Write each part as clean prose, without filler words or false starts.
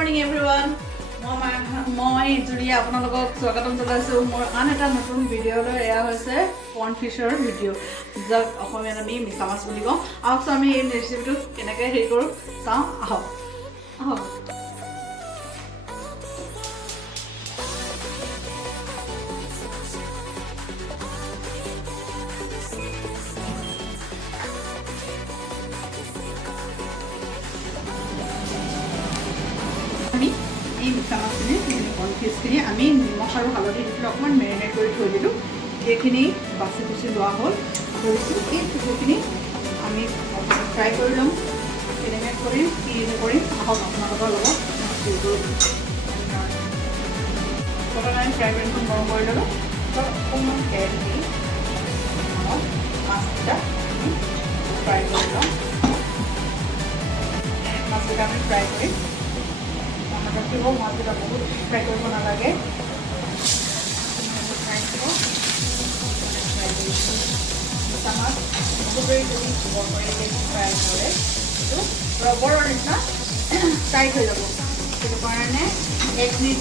morning everyone. মই Julia আপোনালোকক স্বাগতম জনাইছো মোৰ আন এটা নতুন ভিডিঅ'লৈ এয়া হৈছে কৰ্ণ ফিছৰ ভিডিঅ' যাক অসমীয়াত আমি মিছা মাছ বুলি কওঁ আহক আমি এই ৰেচিপিটো কেনেকৈ হেৰি কৰোঁ চাওঁ আহক আহক এই মিছা মাছখিনি কৰ্ণ ফিছখিনি আমি নিমখ আৰু হালধি দি পেলাই অকণমান মেৰিনেট কৰি থৈ দিলোঁ এইখিনি বাছি কুচি লোৱা হ'ল ধৰিছোঁ এই টুকুৰখিনি আমি ফ্ৰাই কৰি ল'ম কেনেকৈ কৰিম কি কৰিম আহক আপোনালোকৰ লগত প্ৰথমে আমি ফ্ৰাই পেনখন গৰম কৰি ল'লোঁ অকণমান তেল দি মাছকেইটা ফ্ৰাই কৰি ল'ম মাছকেইটা আমি ফ্ৰাই কৰিম ৰাখিব মাছকেইটা বহুত ফ্ৰাই কৰিব নালাগে ফ্ৰাই কৰিব মিছা মাছ বহুতেই যদি বৰকৈ ফ্ৰাই কৰে এইটো ৰবৰৰ নিচিনা টাইট হৈ যাব সেইটো কাৰণে 1 মিনিট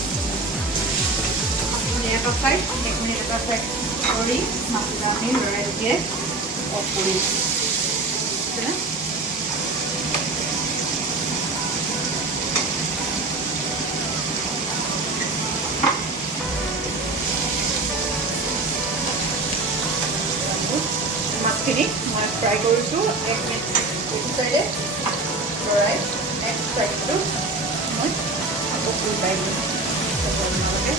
আপুনি এটা চাইড 1 মিনিট এটা চাইড কৰি মাছকেইটা আমি লৰাই দিয়ে অফ কৰিম মাছখিনি মই ফ্ৰাই কৰিছোঁ 1 মিনিট এইটো চাইডে লৰাই নেক্সট চাইডটো মই আকৌ উল্টাই দিম আপোনালোকে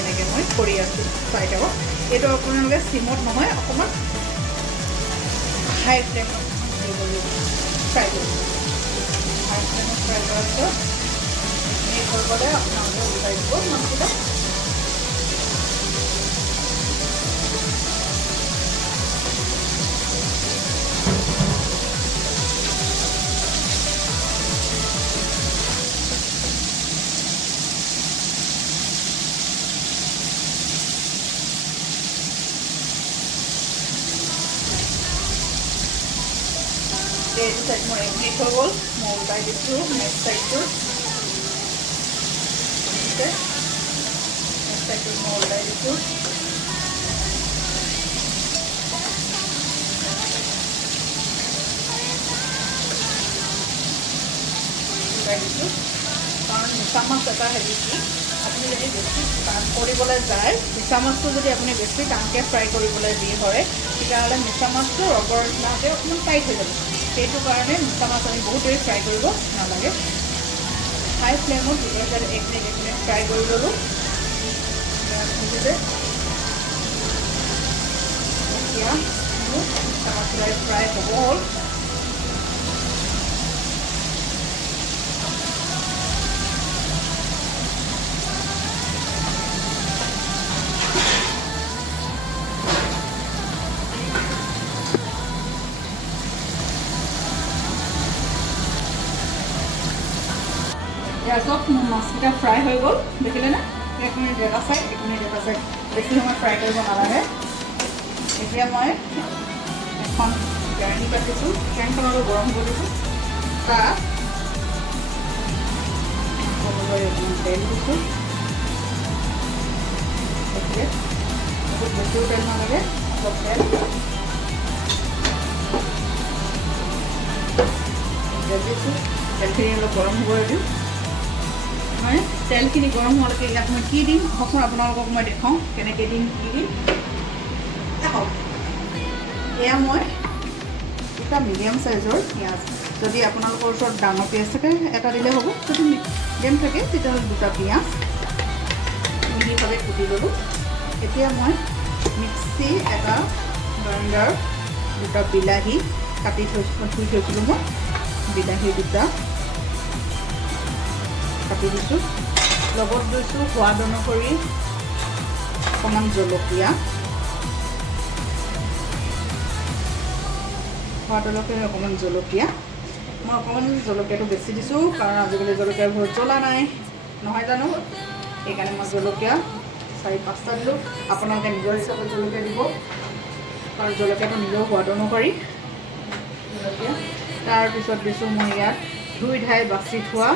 এনেকৈ মই কৰি আছোঁ চাই থাকক এইটো আপোনালোকে চিমত নহয় অকণমান হাই ফ্লেমত ফ্ৰাই কৰিব হাই ফ্লেমত ফ্ৰাই কৰাৰ পিছত এই হৈ গ'লে আপোনালোকে উল্টাই দিব মাছকেইটা এইটো চাইড মোৰ 1 মিনিট হৈ গ'ল মই উল্টাই দিছোঁ নেক্সট চাইডটো মই উল্টাই দিছোঁ কাৰণ মিছা মাছ এটা হেৰি কি আপুনি যদি বেছি টান কৰিবলৈ যায় মিছা মাছটো যদি আপুনি বেছি টানকৈ ফ্ৰাই কৰিবলৈ দি হয় তেতিয়াহ'লে মিছা মাছটো ৰবৰ নিচিনাকৈ অকণমান টাইট হৈ যাব সেইটো কাৰণে মিছা মাছ আমি বহুত দেৰি ফ্ৰাই কৰিব নালাগে হাই ফ্লেমত 1 মিনিট ফ্ৰাই কৰি ল'লোঁ এতিয়া মোৰ মিছা মাছ ফ্ৰাই হ'ব হ'ল চব মাছকেইটা ফ্ৰাই হৈ গ'ল দেখিলেনে 1 মিনিট এটা চাইড 1 মিনিট এটা চাইড বেছি সময় ফ্ৰাই কৰিব নালাগে এতিয়া মই এখন কেৰাহী পাতিছোঁ কেৰাহীখন অলপ গৰম হ'ব দিছোঁ তাত তেল দিছোঁ এতিয়া বহুত বেছিও তেল নালাগে অলপ তেল দিছোঁ তেলখিনি অলপ গৰম হ'ব দিওঁ মই তেলখিনি গৰম হোৱালৈকে ইয়াত মই কি দিম অকণ আপোনালোকক মই দেখাওঁ কেনেকৈ দিম কি দিম এয়া মই এটা মিডিয়াম চাইজৰ পিঁয়াজ যদি আপোনালোকৰ ওচৰত ডাঙৰ পিঁয়াজ থাকে এটা দিলে হ'ব যদি মিডিয়াম থাকে তেতিয়াহ'লে 2টা পিঁয়াজ মিহিভাৱে কুটি ল'লোঁ এতিয়া মই মিক্সি এটা গ্ৰাইণ্ডাৰ 2টা বিলাহী কাটি ধুই থৈছিলোঁ মই বিলাহী 2টা কাটি দিছোঁ লগত দিছোঁ সোৱাদ অনুসৰি অকণমান জলকীয়া সোৱাদ অনুসৰি অকণমান জলকীয়া মই অকণমান জলকীয়াটো বেছি দিছোঁ কাৰণ আজিকালি জলকীয়াৰ ঘৰত জ্বলা নাই নহয় জানো সেইকাৰণে মই জলকীয়া 4-5টা দিলোঁ আপোনালোকে নিজৰ হিচাপত জলকীয়া দিব কাৰণ জলকীয়াটো নিজৰ সোৱাদ অনুসৰি জলকীয়া তাৰপিছত দিছোঁ মই ইয়াত ধুই ধাই বাছি থোৱা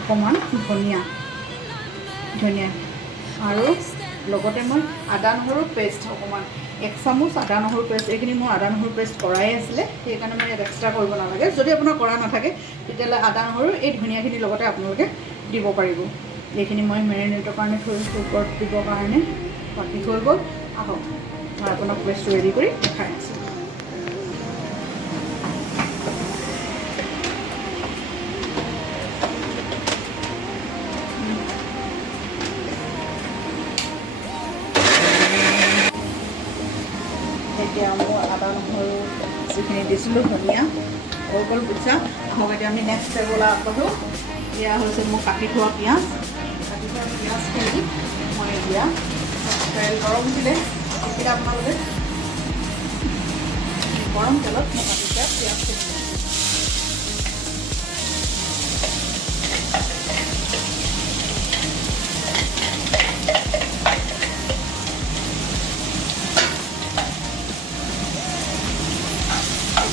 অকণমান ধনিয়া আৰু লগতে মই আদা নহৰু পেষ্ট অকণমান 1 চামুচ আদা নহৰু পেষ্ট। এইখিনি মোৰ আদা নহৰু পেষ্ট কৰাই আছিলে, সেইকাৰণে মই ইয়াত এক্সট্ৰা কৰিব নালাগে। যদি আপোনাৰ কৰা নাথাকে তেতিয়াহ'লে আদা নহৰু এই ধনিয়াখিনিৰ লগতে আপোনালোকে দিব পাৰিব। এইখিনি মই মেৰিনেটৰ কাৰণে থৈছোঁ, ওপৰত দিবৰ কাৰণে বাকী থৈ গ'ল। আহক মই আপোনাক পেষ্টটো ৰেডি কৰি দেখাই আছোঁ। এতিয়া মোৰ আদা নহৰু যিখিনি দিছিলোঁ ধনিয়া হৈ গ'ল বুজিছা। আহক এতিয়া আমি নেক্সট ষ্টেপলৈ আগবাঢ়োঁ। এয়া হৈছে মোৰ কাটি থোৱা পিঁয়াজখিনি মই এতিয়া তেল গৰম উঠিলে এতিয়া আপোনালোকে গৰম তেলত মই কাটি থোৱা পিঁয়াজখিনি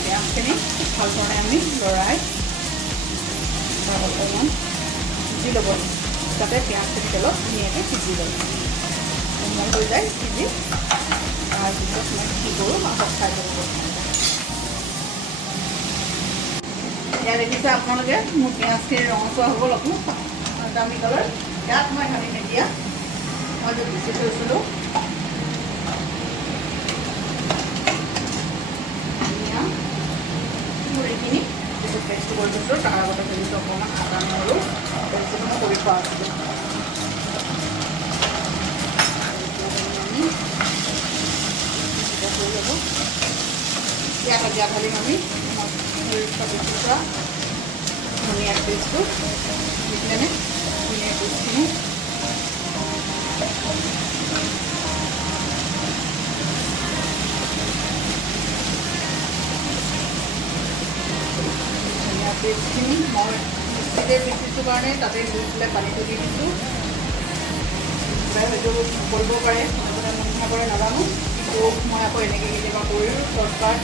পিঁয়াজখিনি ভাল ধৰণে আমি লৰাই অকণমান সিজি ল'ব, যাতে পিঁয়াজখিনি তেলত ধুনীয়াকৈ সিজি লয়, কোমল হৈ যায় সিজি। তাৰপিছত মই কি কৰোঁ আহক খাই যাব। এয়া দেখিছে আপোনালোকে মোৰ পিঁয়াজখিনি ৰঙচুৱা হৈ গ'ল, অকণমান দামী কালাৰ। ইয়াত মই ঢালিম এতিয়া মই যে পিচি থৈছিলোঁ মুড়িখিনি, যিটো পেষ্ট কৰি থৈছোঁ তাৰ আগতে ভাজিছোঁ অকণমান আদা নহৰু পেষ্টটো মই কৰি থোৱা আছিলোঁ। হৈ যাব ইয়াত এতিয়া ঢালিম আমি থোৱা ধনিয়া পেষ্টটো, দেখিলেনে ধনিয়া পেষ্টখিনি। ধনিয়া পেষ্টখিনি মই মিক্সিতে পিচিছোঁ কাৰণে তাতে দি পেলাই পানীটো দি দিছোঁ। হয়তো কৰিব পাৰে, মানে মন কৰে নাজানো, কিন্তু মই আকৌ এনেকৈ কেতিয়াবা কৰিলোঁ চৰ্টকাট,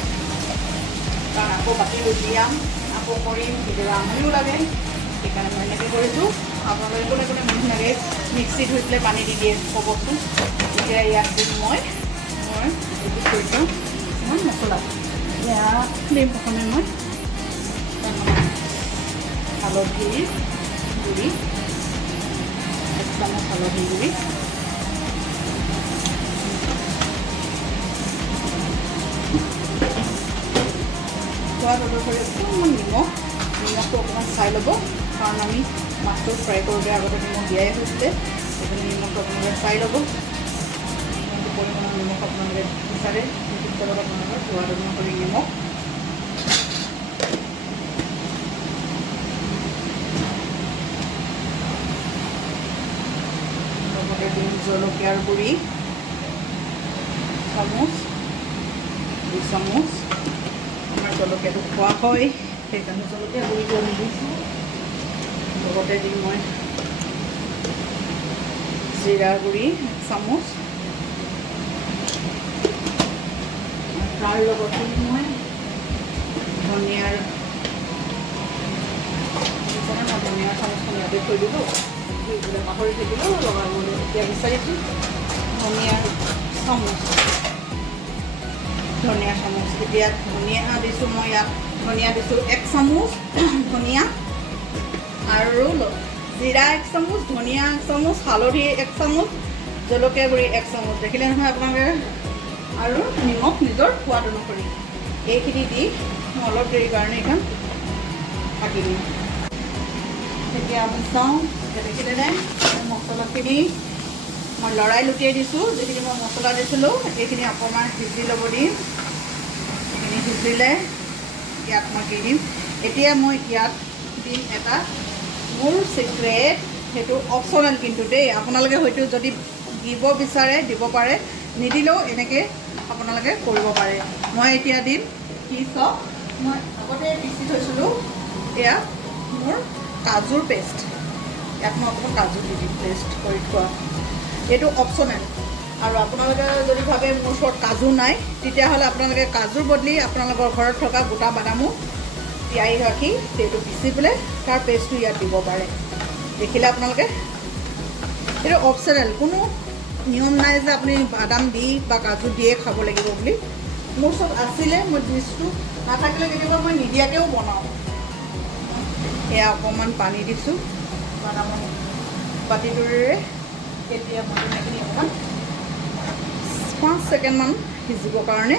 কাৰণ আকৌ বাকী উলিয়াম আকৌ কৰিম, কেতিয়াবা আমনিও লাগে, সেইকাৰণে মই এনেকৈ কৰিছোঁ। আপোনালোকে কোনে কোনে মানুহ লাগে মিক্সিত ধুই পেলাই পানী দি দিয়ে ক'বচোন। এতিয়া ইয়াত দিম মই এইটো কৰিছোঁ মই মছলা ইয়াত দিম। প্ৰথমে মই হালধিৰ গুড়ি 1 চামুচ হালধিৰ গুড়ি, সোৱাদ অনুসৰি অকণমান নিমখটো অকণমান চাই ল'ব, কাৰণ আমি মাছটো ফ্ৰাই কৰোঁতে আগতে নিমখ দিয়াই হৈছিলে, সেইকাৰণে নিমখটো আপোনালোকে চাই ল'ব। কিমানটো পৰিমাণৰ নিমখ আপোনালোকে বিচাৰে সেইটো হিচাপত আপোনালোকৰ সোৱাদ অনুসৰি নিমখ। লগতে দিম জলকীয়াৰ গুড়ি 1 চামুচ, 2 চামুচ। আমাৰ জলকীয়াটো খোৱা হয় সেইকাৰণে জলকীয়া গুড়িটো আমি দিছোঁ। লগতে দিম মই জিৰা গুড়ি 1 চামুচ, তাৰ লগতে মই ধনিয়াৰ চামুচখন ইয়াতে থৈ দিলোঁ, পাহৰি থাকিলোঁ লগাবলৈ, এতিয়া বিচাৰিছোঁ ধনিয়াৰ চামুচ। এতিয়া ধনিয়া দিছোঁ মই, ইয়াত ধনিয়া দিছোঁ 1 চামুচ ধনিয়া, আৰু জিৰা 1 চামুচ, ধনিয়া 1 চামুচ, হালধি 1 চামুচ, জলকীয়া গুড়ি 1 চামুচ, দেখিলে নহয় আপোনালোকে, আৰু নিমখ নিজৰ সোৱাদ অনুসৰি। এইখিনি দি মই অলপ দেৰি কাৰণে এইখন ঢাকি দিম। এতিয়া আমি চাওঁ, দেখিলেনে মছলাখিনি মই লৰাই লুটিয়াই দিছোঁ। যিখিনি মই মছলা দিছিলোঁ এইখিনি অকণমান সিজি ল'ব দিম। এইখিনি সিজিলে ইয়াত মই দি দিম। এতিয়া মই ইয়াত দিম এটা মোৰ চিক্ৰেট, সেইটো অপশ্যনেল কিন্তু দেই, আপোনালোকে হয়তো যদি দিব বিচাৰে দিব পাৰে, নিদিলেও এনেকৈ আপোনালোকে কৰিব পাৰে। মই এতিয়া দিম কি চব মই আগতে পিচি থৈছিলোঁ, এয়া মোৰ কাজুৰ পেষ্ট, ইয়াত মই অকণমান কাজু দি দিম পেষ্ট কৰি থোৱা। এইটো অপশ্যনেল, আৰু আপোনালোকে যদি ভাবে মোৰ ওচৰত কাজু নাই তেতিয়াহ'লে আপোনালোকে কাজুৰ বদলি আপোনালোকৰ ঘৰত থকা গোটা বাদামো তিয়াই ৰাখি সেইটো পিচি পেলাই তাৰ পেষ্টটো ইয়াত দিব পাৰে। দেখিলে আপোনালোকে এইটো অপচনেল, কোনো নিয়ম নাই যে আপুনি বাদাম দি বা কাজু দিয়ে খাব লাগিব বুলি। মোৰ চব আছিলে, মই দিছোঁ, নাথাকিলে কেতিয়াবা মই নিদিয়াকৈও বনাওঁ। এয়া অকণমান পানী দিছোঁ বাদামৰ বাতিটোৰে। এতিয়া মটনখিনি অকণমান 5 ছেকেণ্ডমান সিজিবৰ কাৰণে,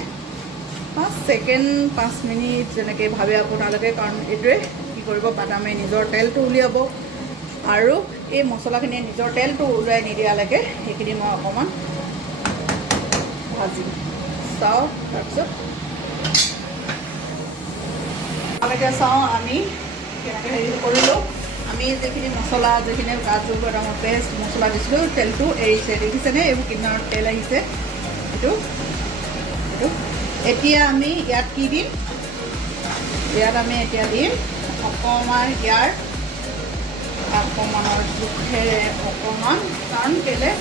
5 ছেকেণ্ড 5 মিনিট যেনেকৈ ভাবে আপোনালোকে, কাৰণ এইটোৱে কি কৰিব, বাদামে নিজৰ তেলটো উলিয়াব আৰু এই মছলাখিনিয়ে নিজৰ তেলটো ওলাই নিদিয়ালৈকে সেইখিনি মই অকণমান ভাজিম। চাওঁ তাৰপিছত এনেকৈ চাওঁ আমি কেনেকৈ হেৰি কৰিলোঁ। আমি যিখিনি মছলা, যিখিনি কাজু বাদামৰ পেষ্ট মছলা দিছিলোঁ, তেলটো এৰিছে, দেখিছেনে? এইবোৰ কিনাৰত তেল আহিছে। এইটো এতিয়া আমি ইয়াত কি দিম, ইয়াত আমি এতিয়া দিম অকণমান ইয়াৰ অকণমানৰ জোখেৰে অকণমান, কাৰণ কেলৈ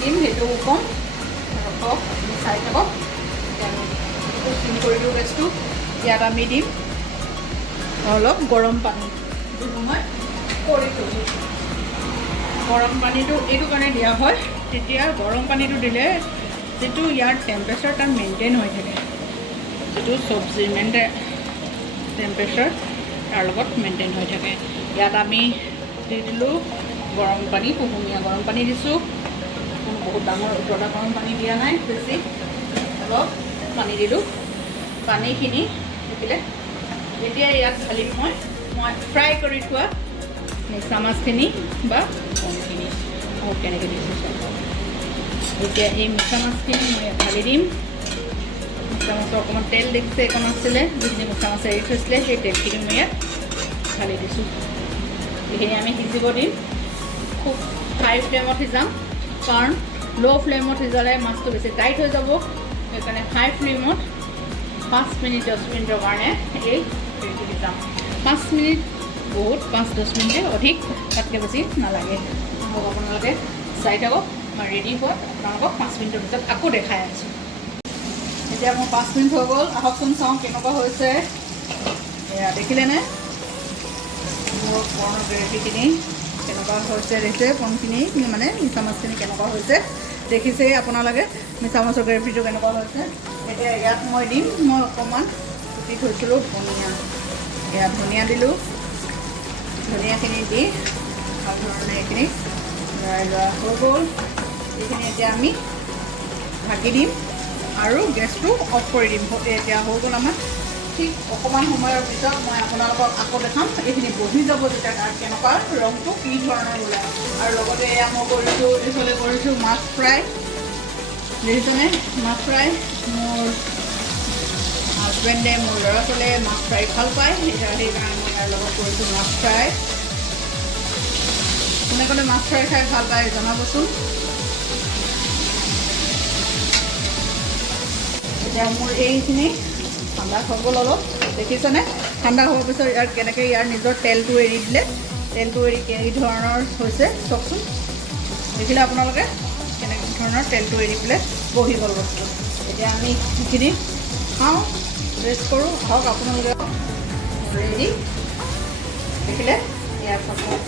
দিম সেইটো কম, ৰখক চাই থাকক। চিম কৰি দিওঁ গেছটো। ইয়াত আমি দিম অলপ গৰম পানী, যিটো মই কৰি থৈছোঁ। গৰম পানীটো এইটো কাৰণে দিয়া হয়, তেতিয়া গৰম পানীটো দিলে যিটো ইয়াৰ টেম্পাৰেচাৰ তাত মেইনটেইন হৈ থাকে, যিটো চব্জিৰ টেম্পাৰেচাৰ তাৰ লগত মেইনটেইন হৈ থাকে। ইয়াত আমি দি দিলোঁ গৰম পানী, কুহুমীয়া গৰম পানী দিছোঁ। বহুত ডাঙৰ উতলা গৰম পানী দিয়া নাই, বেছি অলপ পানী দিলোঁ। পানীখিনি দেখিলে এতিয়া ইয়াত ঢালিম মই ফ্ৰাই কৰি থোৱা মিছা মাছখিনি বা কণীখিনি। কেনেকৈ দিছোঁ এতিয়া এই মিছা মাছখিনি মই ইয়াত ঢালি দিম। মিছা মাছৰ অকণমান তেল দেখিছে, এইকণ আছিলে, যিখিনি মিছা মাছ এৰি থৈছিলে সেই তেলখিনি মই ইয়াত ঢালি দিছোঁ। এইখিনি আমি সিজিব দিম। খুব হাই ফ্লেমত সিজাম, কাৰণ ল' ফ্লেমত সিজালে মাছটো বেছি টাইট হৈ যাব। সেইকাৰণে হাই ফ্লেমত 5 মিনিট 10 মিনিটৰ কাৰণে এই হেৰিটো সিজাম। 5 মিনিট বহুত, 5-10 মিনিটে অধিক, তাতকৈ বেছি নালাগে। আপোনালোকে চাই থাকক। মই ৰেডি হোৱাত আপোনালোকক 5 মিনিটৰ পিছত আকৌ দেখাই আছোঁ। এতিয়া মোৰ 5 মিনিট হৈ গ'ল, আহকচোন চাওঁ কেনেকুৱা হৈছে। এয়া দেখিলেনে মোৰ কৰ্ণ গ্ৰেভিখিনি কেনেকুৱা হৈছে, দেখিছে কৰ্ণখিনি মানে মিছা মাছখিনি কেনেকুৱা হৈছে, দেখিছেই আপোনালোকে মিছা মাছৰ গ্ৰেভিটো কেনেকুৱা হৈছে। এতিয়া ইয়াত মই দিম, মই অকণমান কুটি থৈছিলোঁ ধনিয়া, ইয়াত ধনিয়া দিলোঁ। ধনিয়াখিনি দি ভাল ধৰণে এইখিনি লৰাই লোৱা হৈ গ'ল। এইখিনি এতিয়া আমি ঢাকি দিম আৰু গেছটো অফ কৰি দিম। এতিয়া হৈ গ'ল আমাৰ। ঠিক অকণমান সময়ৰ পিছত মই আপোনালোকক আকৌ দেখাম। এইখিনি বহি যাব যেতিয়া তাৰ কেনেকুৱা ৰংটো কি ধৰণৰ ওলায়। আৰু লগতে এয়া মই কৰিছোঁ, এইফালে কৰিছোঁ মাছ ফ্ৰাই, দেখিছেনে? মাছ ফ্ৰাই মোৰ হাজবেণ্ডে, মোৰ ল'ৰা ছোৱালীয়ে মাছ ফ্ৰাই ভাল পায়, সেইকাৰণে মই ইয়াৰ লগত কৰিছোঁ মাছ ফ্ৰাই। কোনে কোনে মাছ ফ্ৰাই খাই ভাল পায় জনাবচোন। এতিয়া মোৰ এইখিনি ঠাণ্ডা হৈ গ'ল অলপ, দেখিছেনে? ঠাণ্ডা হোৱাৰ পিছত ইয়াৰ কেনেকৈ ইয়াৰ নিজৰ তেলটো এৰি দিলে, তেলটো এৰি কেনে ধৰণৰ হৈছে চাওকচোন। দেখিলে আপোনালোকে কেনেকৈ ধৰণৰ তেলটো এৰি পেলাই বহি গ'ল বস্তু। এতিয়া আমি সেইখিনি খাওঁ, ৰেষ্ট কৰোঁ। আহক আপোনালোকে ৰেডি, দেখিলে ইয়াৰ পাছত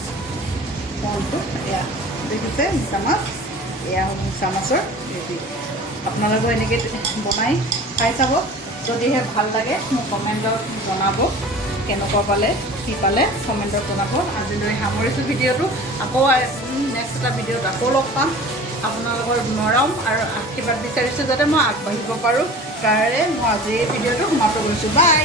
কণটো এয়া দেখিছে মিছা মাছ, এয়া মিছা মাছৰ ৰেডি। আপোনালোকেও এনেকৈ বনাই খাই চাব। যদিহে ভাল লাগে মোক কমেণ্টত জনাব, কেনেকুৱা পালে, কি পালে কমেণ্টত জনাব। আজিলৈ সামৰিছোঁ ভিডিঅ'টো। আকৌ নেক্সট এটা ভিডিঅ'ত আকৌ লগ পাম। আপোনালোকৰ মৰম আৰু আশীৰ্বাদ বিচাৰিছোঁ যাতে মই আগবাঢ়িব পাৰোঁ, তাৰে মই আজি এই ভিডিঅ'টো সমাপ্ত কৰিছোঁ। বাই।